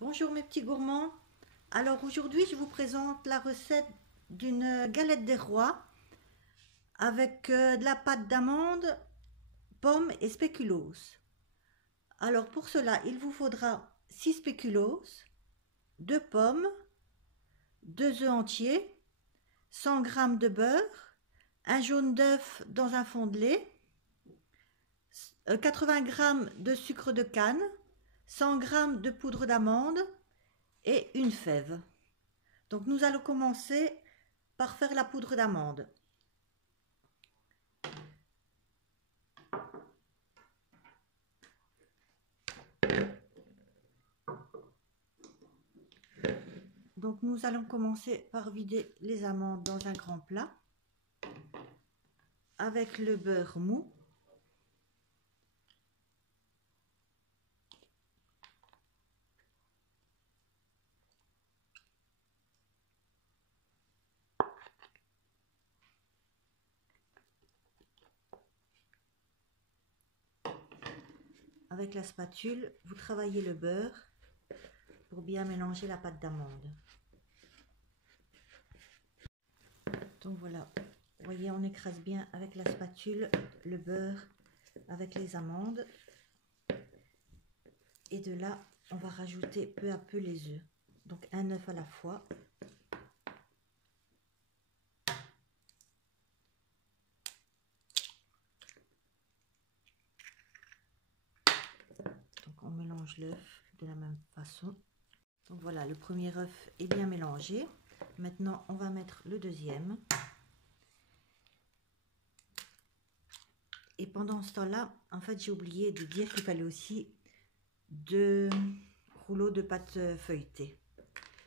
Bonjour mes petits gourmands. Alors aujourd'hui je vous présente la recette d'une galette des rois avec de la pâte d'amande, pommes et spéculoos. Alors pour cela il vous faudra 6 spéculoos, 2 pommes, 2 œufs entiers, 100 g de beurre, un jaune d'œuf dans un fond de lait, 80 g de sucre de canne, 100 g de poudre d'amande et une fève. Donc nous allons commencer par faire la poudre d'amande. Donc nous allons commencer par vider les amandes dans un grand plat avec le beurre mou. Avec la spatule, vous travaillez le beurre pour bien mélanger la pâte d'amande. Donc voilà, vous voyez, on écrase bien avec la spatule le beurre avec les amandes. Et de là, on va rajouter peu à peu les œufs. Donc un œuf à la fois. Donc on mélange l'œuf de la même façon. Donc voilà, le premier œuf est bien mélangé. Maintenant, on va mettre le deuxième. Et pendant ce temps-là, en fait, j'ai oublié de dire qu'il fallait aussi 2 rouleaux de pâte feuilletée.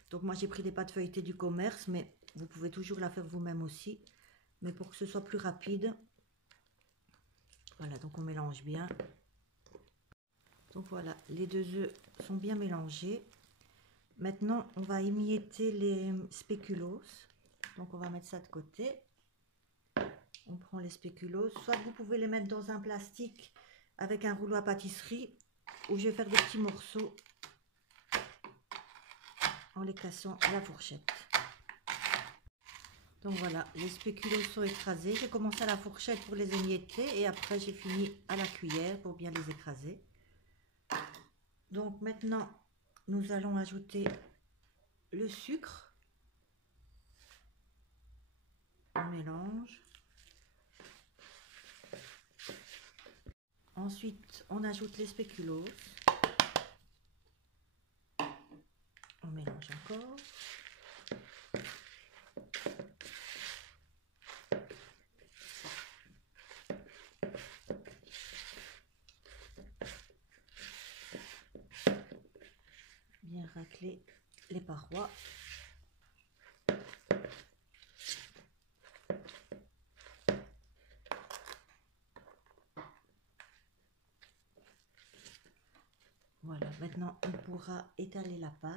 Donc moi, j'ai pris des pâtes feuilletées du commerce, mais vous pouvez toujours la faire vous-même aussi. Mais pour que ce soit plus rapide, voilà, donc on mélange bien. Donc voilà, les 2 œufs sont bien mélangés. Maintenant, on va émietter les spéculoos. Donc on va mettre ça de côté. On prend les spéculoos. Soit vous pouvez les mettre dans un plastique avec un rouleau à pâtisserie, ou je vais faire des petits morceaux en les cassant à la fourchette. Donc voilà, les spéculoos sont écrasés. J'ai commencé à la fourchette pour les émietter et après j'ai fini à la cuillère pour bien les écraser. Donc maintenant, nous allons ajouter le sucre. On mélange. Ensuite, on ajoute les spéculoos. On mélange encore. Bien racler les parois. Voilà, maintenant on pourra étaler la pâte.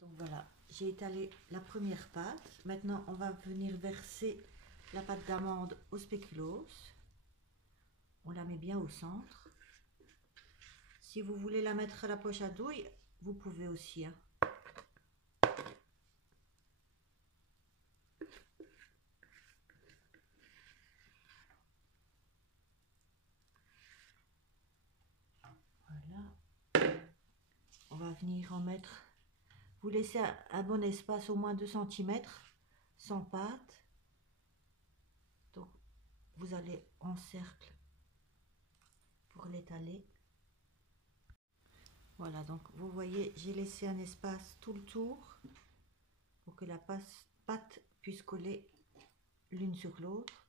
Donc voilà, j'ai étalé la première pâte. Maintenant on va venir verser la pâte d'amande au spéculoos. On la met bien au centre. Si vous voulez la mettre à la poche à douille, vous pouvez aussi, hein. Voilà. On va venir en mettre. Vous laissez un bon espace, au moins 2 cm, sans pâte. Donc vous allez en cercle pour l'étaler. Voilà, donc vous voyez, j'ai laissé un espace tout le tour pour que la pâte puisse coller l'une sur l'autre.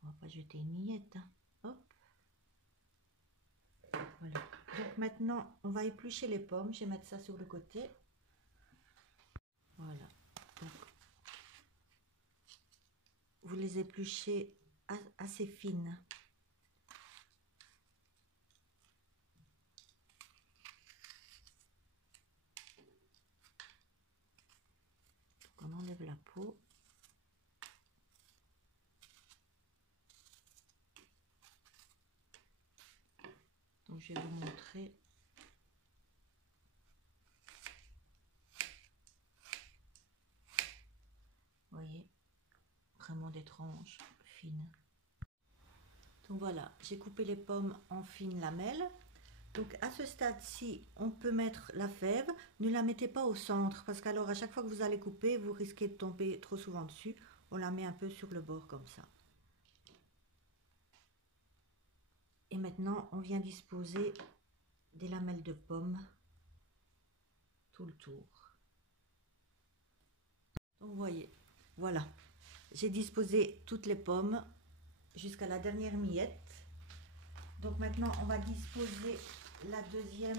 On va pas jeter une miette, hein. Hop. Voilà. Donc maintenant, on va éplucher les pommes. Je vais mettre ça sur le côté. Voilà. Donc, vous les épluchez assez fines. Donc on enlève la peau. Donc je vais vous montrer. Vous voyez, vraiment des tranches fines. Donc voilà, j'ai coupé les pommes en fines lamelles. Donc à ce stade-ci, on peut mettre la fève. Ne la mettez pas au centre parce qu'alors à chaque fois que vous allez couper, vous risquez de tomber trop souvent dessus. On la met un peu sur le bord comme ça. Et maintenant, on vient disposer des lamelles de pommes tout le tour. Donc vous voyez, voilà, j'ai disposé toutes les pommes jusqu'à la dernière miette. Donc maintenant, on va disposer la deuxième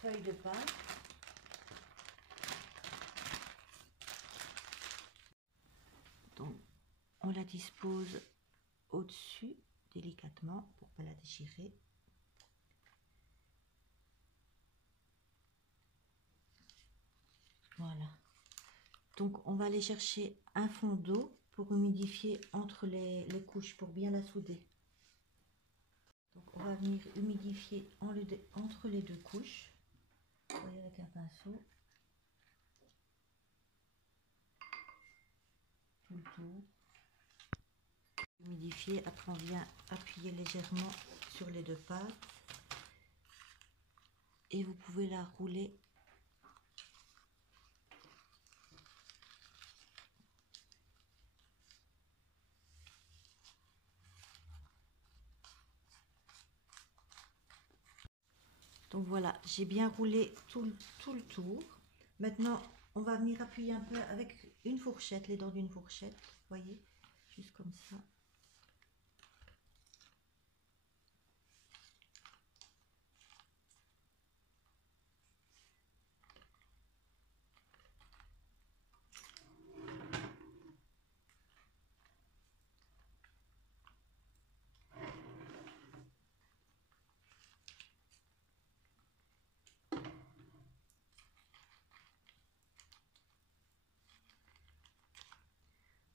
feuille de pâte. Donc, on la dispose au-dessus délicatement pour ne pas la déchirer. Voilà. Donc, on va aller chercher un fond d'eau pour humidifier entre les couches pour bien la souder. Donc, on va venir humidifier entre les deux couches. Vous voyez, avec un pinceau. Tout le tour. Humidifier, après on vient appuyer légèrement sur les deux pâtes. Et vous pouvez la rouler . Donc voilà, j'ai bien roulé tout le tour. Maintenant, on va venir appuyer un peu avec une fourchette, les dents d'une fourchette, vous voyez, juste comme ça.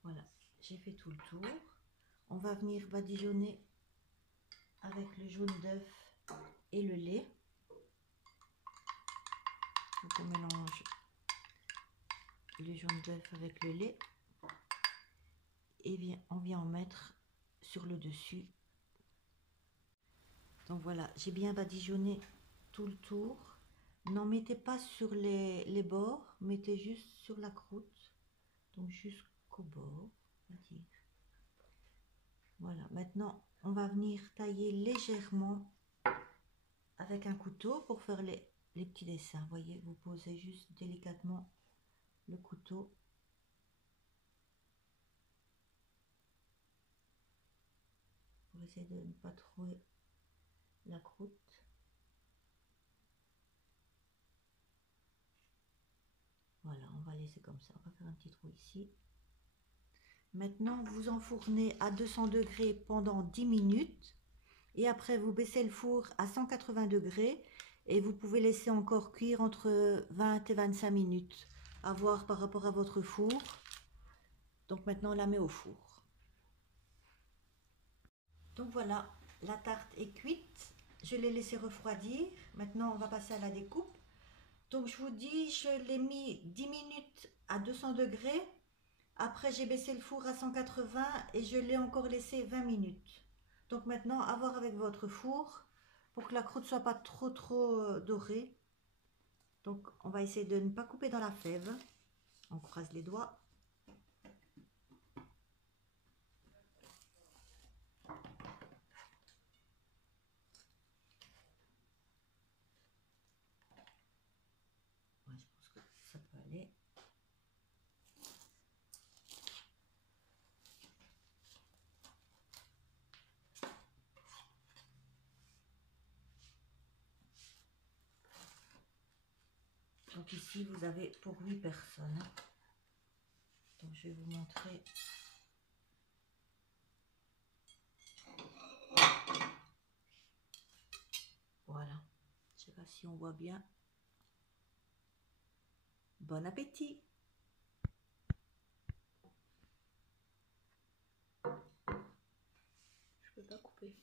Voilà, j'ai fait tout le tour. On va venir badigeonner avec le jaune d'œuf et le lait. Donc on mélange le jaune d'œuf avec le lait et on vient en mettre sur le dessus. Donc voilà, j'ai bien badigeonné tout le tour. N'en mettez pas sur les bords, mettez juste sur la croûte, donc jusqu'au bord, on va dire. Voilà, maintenant on va venir tailler légèrement avec un couteau pour faire les petits dessins. Vous voyez, vous posez juste délicatement le couteau. Pour essayer de ne pas trouer la croûte. Voilà, on va laisser comme ça. On va faire un petit trou ici. Maintenant, vous enfournez à 200 degrés pendant 10 minutes. Et après, vous baissez le four à 180 degrés. Et vous pouvez laisser encore cuire entre 20 et 25 minutes. À voir par rapport à votre four. Donc maintenant, on la met au four. Donc voilà, la tarte est cuite. Je l'ai laissée refroidir. Maintenant, on va passer à la découpe. Donc je vous dis, je l'ai mis 10 minutes à 200 degrés. Après, j'ai baissé le four à 180 et je l'ai encore laissé 20 minutes. Donc maintenant, à voir avec votre four pour que la croûte ne soit pas trop dorée. Donc on va essayer de ne pas couper dans la fève. On croise les doigts. Ouais, je pense que ça peut aller. Donc ici, vous avez pour 8 personnes. Donc je vais vous montrer. Voilà. Je ne sais pas si on voit bien. Bon appétit! Je peux pas couper.